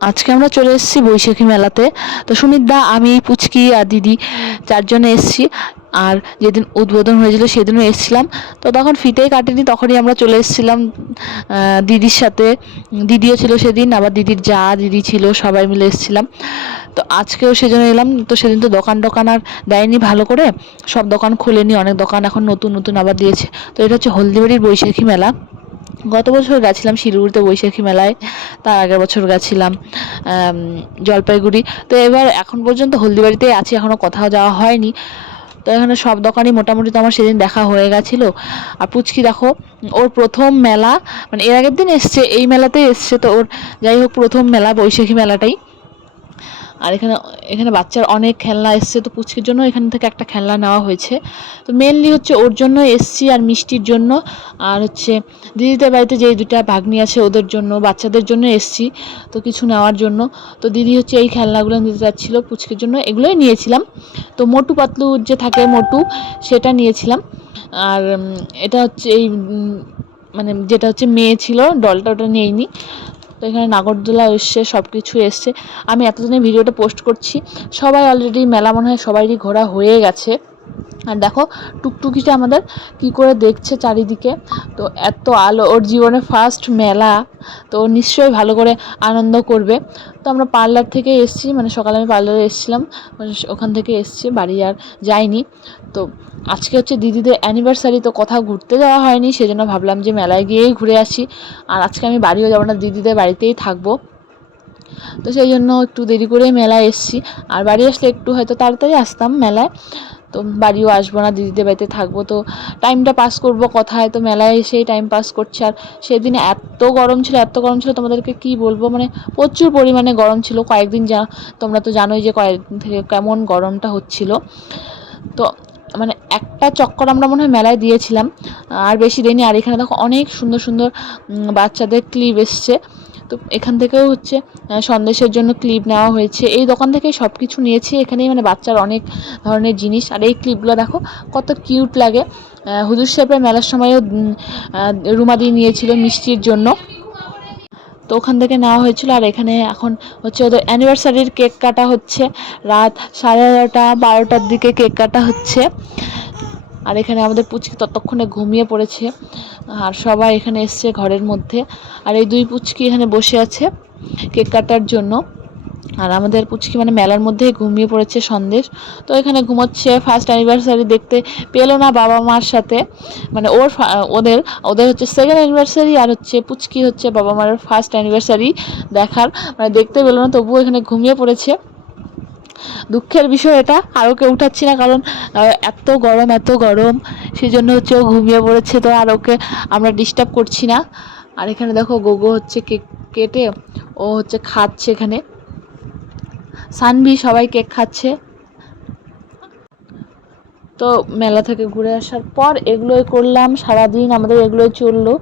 আজকে আমরা চলে এসেছি বৈশাখী মেলাতে। তো সুমিতদা, আমি, পুচকি আর দিদি চারজনে এসেছি। আর যেদিন উদ্বোধন হয়েছিল সেদিনও এসেছিলাম। তো তখন ফিতেই কাটেনি, তখনই আমরা চলে এসেছিলাম দিদির সাথে। দিদিও ছিল সেদিন, আবার দিদির যা দিদি ছিল, সবাই মিলে এসেছিলাম। তো আজকেও সেজন্য এলাম। তো সেদিন তো দোকান আর দেয়নি ভালো করে, সব দোকান খোলেনি, অনেক দোকান এখন নতুন নতুন আবার দিয়েছে। তো এটা হচ্ছে হলদিবাড়ির বৈশাখী মেলা। গত বছর গেছিলাম শিলিগুড়িতে বৈশাখী মেলায়, তার আগের বছর গেছিলাম জলপাইগুড়ি। তো এবার এখন পর্যন্ত হলদিবাড়িতেই আছি, এখনও কোথাও যাওয়া হয়নি। তো এখানে সব দোকানই মোটামুটি তো আমার সেদিন দেখা হয়ে গেছিলো। আর পুচকি দেখো, ওর প্রথম মেলা, মানে এর আগের দিন এসছে, এই মেলাতেই এসছে। তো ওর যাই হোক প্রথম মেলা বৈশাখী মেলাটাই। আর এখানে এখানে বাচ্চার অনেক খেলনা এসছে, তো পুচকির জন্য এখান থেকে একটা খেলনা নেওয়া হয়েছে। তো মেনলি হচ্ছে ওর জন্য এসছি, আর মিষ্টির জন্য, আর হচ্ছে দিদিদের বাড়িতে যেই দুটা ভাগ্নি আছে ওদের জন্য, বাচ্চাদের জন্য এসছি তো কিছু নেওয়ার জন্য। তো দিদি হচ্ছে এই খেলনাগুলো নিতে যাচ্ছিলো পুচকির জন্য, এগুলোই নিয়েছিলাম। তো মোটু পাতলু যে থাকে মোটু, সেটা নিয়েছিলাম। আর এটা হচ্ছে এই মানে যেটা হচ্ছে মেয়ে ছিল ডলটা, ওটা নিয়েইনি। তো এখানে নাগরদোলা এসছে, সব কিছু এসছে। আমি এতদিনে ভিডিওটা পোস্ট করছি, সবাই অলরেডি মেলা মনে হয় সবারই ঘোরা হয়ে গেছে। আর দেখো টুকটুকিটা আমাদের কি করে দেখছে চারিদিকে। তো এত আলো, ওর জীবনে ফার্স্ট মেলা, তো নিশ্চয়ই ভালো করে আনন্দ করবে। তো আমরা পার্লার থেকে এসেছি, মানে সকালে আমি পার্লারে এসেছিলাম, ওখান থেকে এসেছি, বাড়ি আর যাইনি। তো আজকে হচ্ছে দিদিদের অ্যানিভার্সারি, তো কোথাও ঘুরতে যাওয়া হয়নি, সেজন্য ভাবলাম যে মেলায় গিয়েই ঘুরে আসি। আর আজকে আমি বাড়িও যাবো না, দিদিদের বাড়িতেই থাকবো। তো সেই জন্য একটু দেরি করেই মেলায় এসেছি। আর বাড়ি আসলে একটু হয়তো তাড়াতাড়ি আসতাম মেলায়, তো বাড়িও আসবো না, দিদিদের বাড়িতে থাকবো। তো টাইমটা পাস করব কোথায়, তো মেলায় এসেই টাইম পাস করছে। আর সেদিনে এত গরম ছিল, এত গরম ছিল, তোমাদেরকে কি বলবো, মানে প্রচুর পরিমাণে গরম ছিল কয়েকদিন। তোমরা তো জানোই যে কয়েকদিন থেকে কেমন গরমটা হচ্ছিল। তো মানে একটা চক্কর আমরা মনে হয় মেলায় দিয়েছিলাম, আর বেশি দিইনি। আর এখানে দেখো অনেক সুন্দর সুন্দর বাচ্চাদের ক্লিপ এসছে। তো এখান থেকেও হচ্ছে সন্দেশের জন্য ক্লিপ নেওয়া হয়েছে, এই দোকান থেকেই সব কিছু নিয়েছি। এখানেই মানে বাচ্চার অনেক ধরনের জিনিস। আর এই ক্লিপগুলো দেখো কত কিউট লাগে। হুজুর সাহেবের মেলার সময়ও রুমাদি নিয়েছিল মিষ্টির জন্য, তো ওখান থেকে নেওয়া হয়েছিল। আর এখানে এখন হচ্ছে ওদের অ্যানিভার্সারির কেক কাটা হচ্ছে, রাত 11:30 12টার দিকে কেক কাটা হচ্ছে। আর এখানে আমাদের পুচকি ততক্ষণে ঘুমিয়ে পড়েছে, আর সবাই এখানে এসছে ঘরের মধ্যে। আর এই দুই পুচকি এখানে বসে আছে কেক কাটার জন্য। আর আমাদের পুচকি মানে মেলার মধ্যেই ঘুমিয়ে পড়েছে সন্দেশ। তো এখানে ঘুমোচ্ছে, ফার্স্ট অ্যানিভার্সারি দেখতে পেলো না বাবা মার সাথে, মানে ওদের ওদের হচ্ছে সেকেন্ড অ্যানিভার্সারি, আর হচ্ছে পুচকি হচ্ছে বাবা মার ফার্স্ট অ্যানিভার্সারি দেখার, মানে দেখতে পেলো না, তবুও এখানে ঘুমিয়ে পড়েছে। দুঃখের বিষয় এটা, আর ওকে উঠাচ্ছি না, কারণ এত গরম এত গরম, সেই জন্য হচ্ছে ও ঘুমিয়ে পড়েছে। তো আর ওকে আমরা ডিস্টার্ব করছি না। আর এখানে দেখো গোগো হচ্ছে কেক কেটে ও হচ্ছে খাচ্ছে এখানে, সানভি সবাই কেক খাচ্ছে। তো মেলা থেকে ঘুরে আসার পর এগুলোই করলাম, সারাদিন আমাদের এগুলোই চললো।